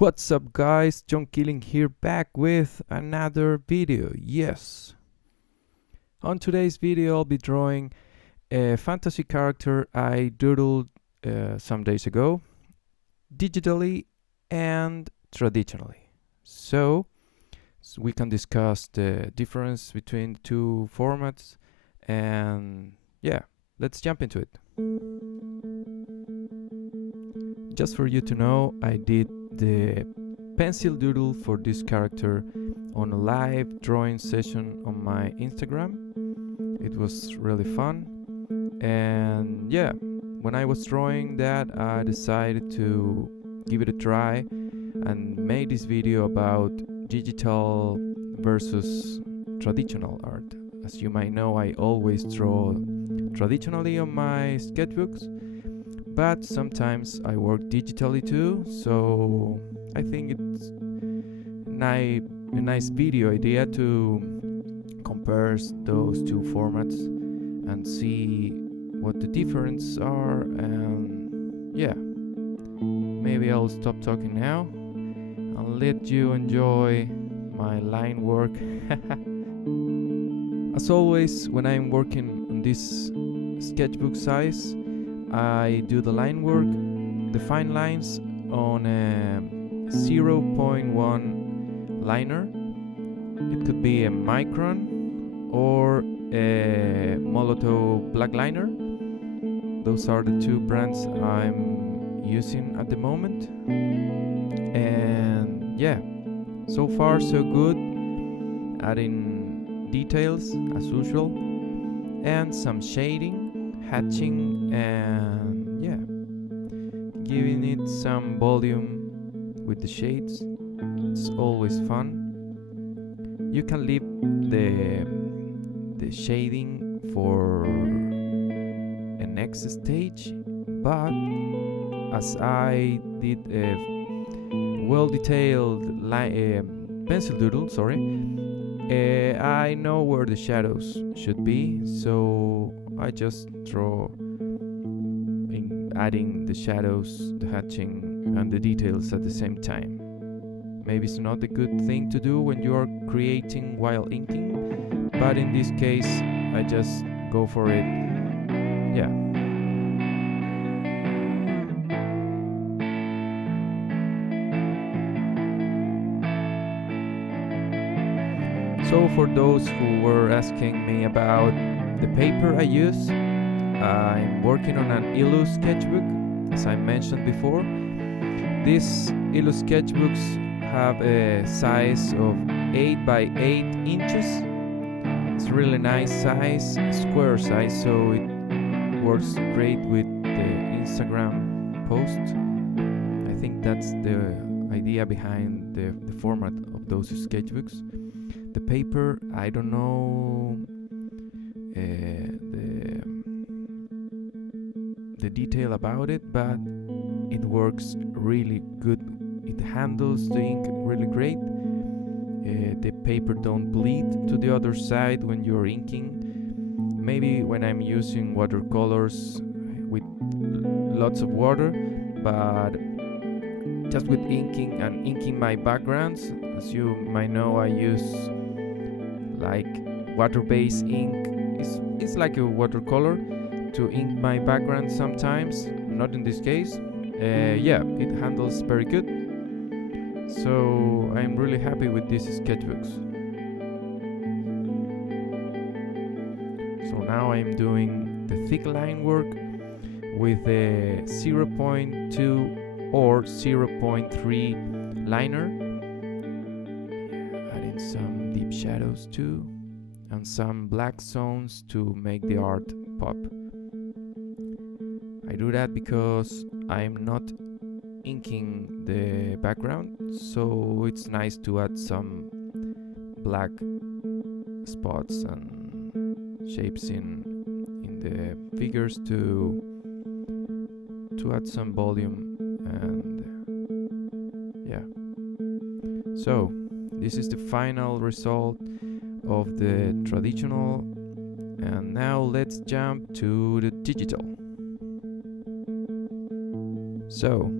What's up guys, John Killing here, back with another video. Yes, on today's video I'll be drawing a fantasy character I doodled some days ago, digitally and traditionally. So we can discuss the difference between the two formats, and yeah, let's jump into it. Just for you to know, I did the pencil doodle for this character on a live drawing session on my Instagram. It was really fun, and yeah, when I was drawing that, I decided to give it a try and made this video about digital versus traditional art. As you might know, I always draw traditionally on my sketchbooks, but sometimes I work digitally too, so I think it's a nice video idea to compare those two formats and see what the differences are. And yeah, maybe I'll stop talking now and let you enjoy my line work. As always, when I'm working on this sketchbook size, I do the line work, the fine lines, on a 0.1 liner. It could be a micron or a Molotov black liner. Those are the two brands I'm using at the moment. And yeah, so far so good, adding details as usual and some shading, hatching, and yeah, giving it some volume with the shades. It's always fun. You can leave the shading for a next stage, but as I did a well-detailed pencil doodle, I know where the shadows should be, so I just draw in adding the shadows, the hatching, and the details at the same time. Maybe it's not a good thing to do when you are creating while inking, but in this case I just go for it. Yeah. So for those who were asking me about the paper I use, I'm working on an Illu sketchbook, as I mentioned before. These Illu sketchbooks have a size of 8 by 8 inches. It's a really nice size, square size, so it works great with the Instagram post. I think that's the idea behind the format of those sketchbooks. The paper, I don't know the detail about it, but it works really good. It handles the ink really great. The paper don't bleed to the other side when you're inking. Maybe when I'm using watercolors with lots of water, but just with inking my backgrounds. As you might know, I use like water-based ink. It's like a watercolor to ink my background sometimes, not in this case. Yeah, it handles very good, so I'm really happy with these sketchbooks. So now I'm doing the thick line work with a 0.2 or 0.3 liner, adding some deep shadows too and some black zones to make the art pop. I do that because I'm not inking the background, so it's nice to add some black spots and shapes in the figures to add some volume. And yeah, so this is the final result of the traditional, and now let's jump to the digital. So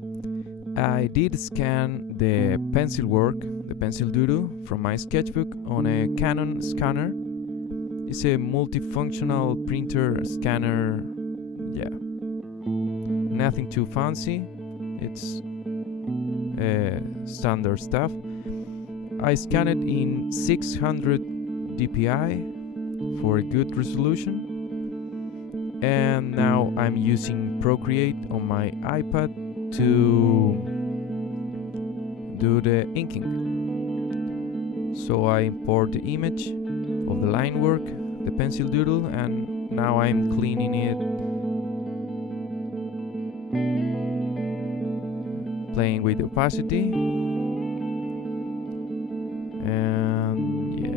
I did scan the pencil work, the pencil doodle from my sketchbook on a Canon scanner. It's a multifunctional printer scanner. Yeah, nothing too fancy. It's standard stuff. I scanned it in 600 dpi for a good resolution. And now I'm using Procreate on my iPad to do the inking. So I import the image of the line work, the pencil doodle, and now I'm cleaning it, playing with the opacity, and yeah.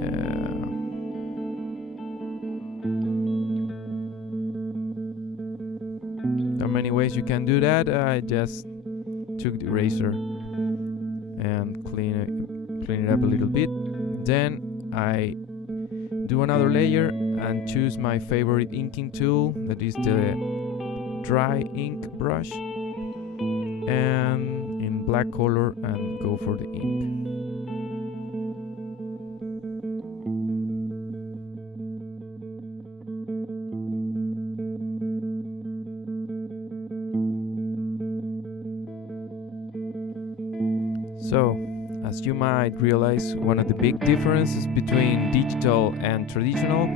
There are many ways you can do that. I just took the eraser and clean it up a little bit. Then I do another layer and choose my favorite inking tool, that is the dry ink brush, and in black color, and go for the ink. So, as you might realize, one of the big differences between digital and traditional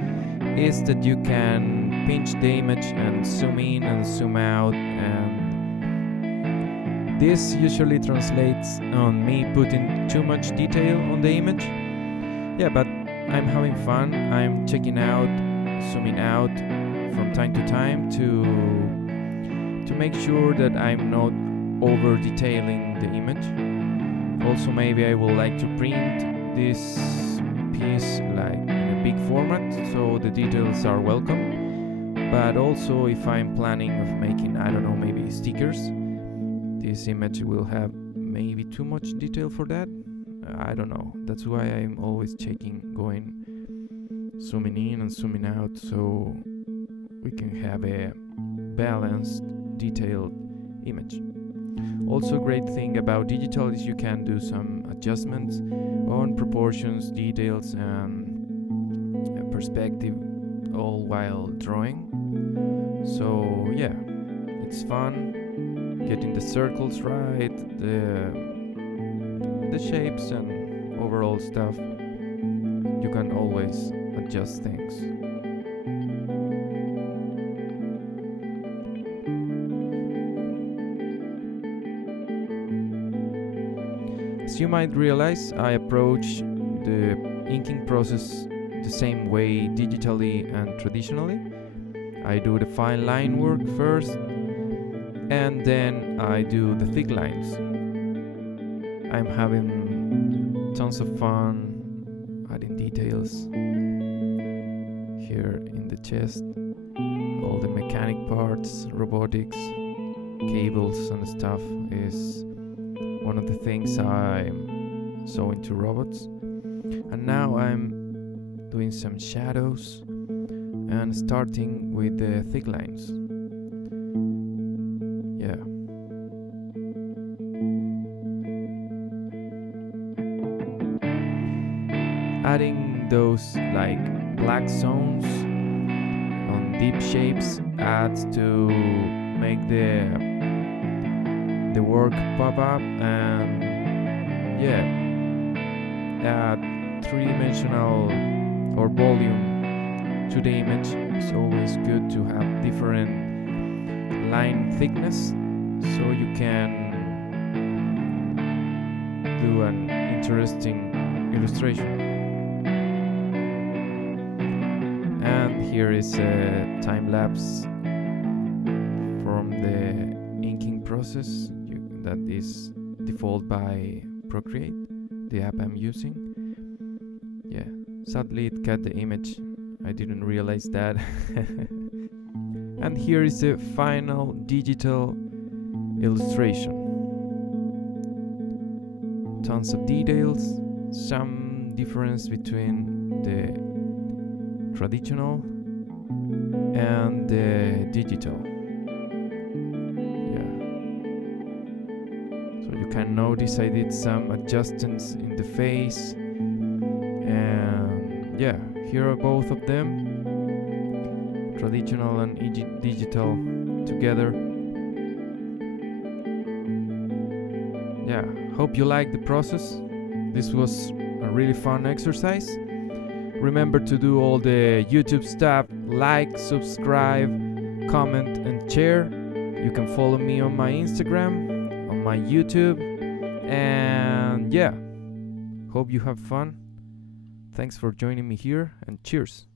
is that you can pinch the image and zoom in and zoom out, and this usually translates on me putting too much detail on the image. Yeah, but I'm having fun. I'm checking out, zooming out from time to time to make sure that I'm not over detailing the image. Also, maybe I would like to print this piece like in a big format, so the details are welcome. But also, if I'm planning of making, I don't know, maybe stickers, this image will have maybe too much detail for that. I don't know. That's why I'm always checking, zooming in and zooming out, so we can have a balanced, detailed image. Also, a great thing about digital is you can do some adjustments on proportions, details, and perspective, all while drawing. So yeah, it's fun getting the circles right, the shapes and overall stuff. You can always adjust things. As you might realize, I approach the inking process the same way digitally and traditionally. I do the fine line work first, and then I do the thick lines. I'm having tons of fun adding details here in the chest, all the mechanic parts, robotics, cables and stuff is one of the things I'm so into robots. And now I'm doing some shadows and starting with the thick lines. Yeah. Adding those like black zones on deep shapes adds to make the work pop up, and yeah, add three-dimensional or volume to the image. It's always good to have different line thickness so you can do an interesting illustration. And here is a time lapse from the inking process that is default by Procreate, the app I'm using. Yeah, sadly it cut the image. I didn't realize that. And here is the final digital illustration. Tons of details, some difference between the traditional and the digital. Yeah. So can notice I did some adjustments in the face, and yeah, here are both of them, traditional and digital together. Yeah, hope you like the process. This was a really fun exercise. Remember to do all the YouTube stuff, like, subscribe, comment and share. You can follow me on my Instagram, on my YouTube, and yeah, hope you have fun. Thanks for joining me here, and cheers.